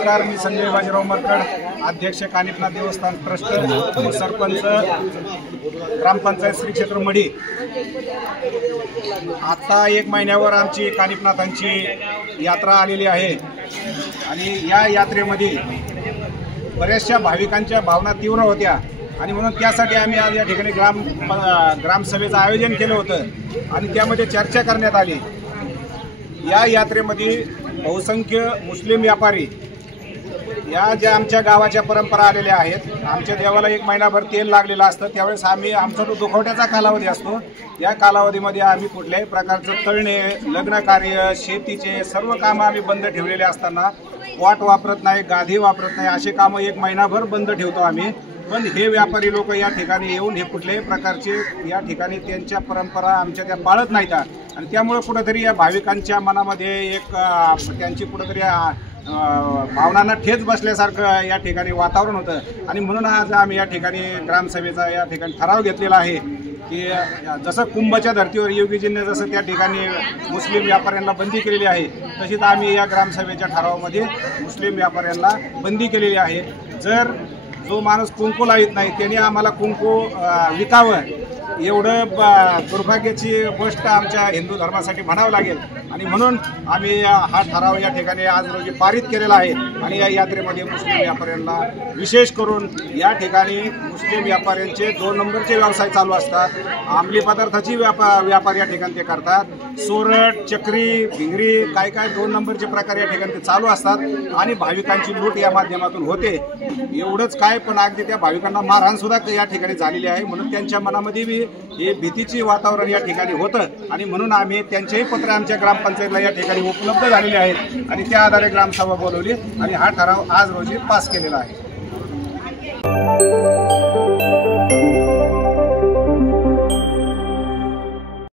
नमस्कार, मी संजय बाजीराव मरकड, अध्यक्ष कानिफनाथ देवस्थान ट्रस्ट, सरपंच ग्रामपंचायत श्री क्षेत्र मढी। आता 1 महिन्यावर आमची कानिफनाथांची यात्रा आलेली आहे आणि या यात्रेमध्ये बऱ्याचशा भाविकांच्या भावना तीव्र होत्या आणि म्हणून त्यासाठी आम्ही आज या ठिकाणी ग्रामसभेचं आयोजन केलं होतं आणि त्यामध्ये चर्चा करण्यात आली। या यात्रेमध्ये बहुसंख्य मुस्लिम व्यापारी या ज्या आमच्या गावाच्या परंपरा आलेल्या आहेत। आमच्या देवाला 1 महिनाभर तेल लागलेलं असतं, त्यावेळेस आमचा जो दुखवट्याचा कालावधी असतो, या कालावधीमध्ये आम्ही कुठल्याही प्रकारचं तळणे, लग्न कार्य, शेतीचे सर्व कामं आम्ही बंद ठेवलेले असताना वाट वापरत नाही, गाधी वापरत नाही, असे कामं 1 महिनाभर बंद ठेवतो आम्ही। पण हे व्यापारी लोक या ठिकाणी येऊन हे कुठल्याही प्रकारचे या ठिकाणी त्यांच्या परंपरा आमच्या त्या पाळत नाहीत आणि त्यामुळे कुठेतरी या भाविकांच्या मनामध्ये एक त्यांची कुठेतरी भावनांना ठेच बसल्यासारखं या ठिकाणी वातावरण होतं आणि म्हणून आज आम्ही या ठिकाणी ग्रामसभेचा या ठिकाणी ठराव घेतलेला आहे की जसं कुंभच्या धर्तीवर योगीजींनी जसं त्या ठिकाणी मुस्लिम व्यापाऱ्यांना बंदी केलेली आहे, तशीच आम्ही या ग्रामसभेच्या ठरावामध्ये मुस्लिम व्यापाऱ्यांना बंदी केलेली आहे। जर जो माणूस कुंकू लावित नाही त्याने आम्हाला कुंकू विकावं, एवढं दुर्भाग्याची गोष्ट आमच्या हिंदू धर्मासाठी म्हणावं लागेल आणि म्हणून आम्ही हा ठराव या ठिकाणी आज रोजी पारित केलेला आहे आणि या यात्रेमध्ये मुस्लिम व्यापाऱ्यांना विशेष करून या ठिकाणी मुस्लिम व्यापाऱ्यांचे 2 नंबरचे व्यवसाय चालू असतात। अंमली पदार्थाची व्यापार या ठिकाणी ते करतात, सोरट, चक्री, भिंगरी, काय 2 नंबरचे प्रकार या ठिकाणी ते चालू असतात आणि भाविकांची लूट या माध्यमातून होते। एवढंच काय, पण अगदी त्या भाविकांना मारहाण सुद्धा या ठिकाणी झालेली आहे, म्हणून त्यांच्या मनामध्ये बी हे भीतीची वातावरण या ठिकाणी होतं आणि म्हणून आम्ही त्यांचेही पत्र आमच्या ग्रामपंचायतला या ठिकाणी उपलब्ध झालेले आहेत आणि त्या आधारे ग्रामसभा बोलवली आणि हा ठराव आज रोजी पास केलेला आहे।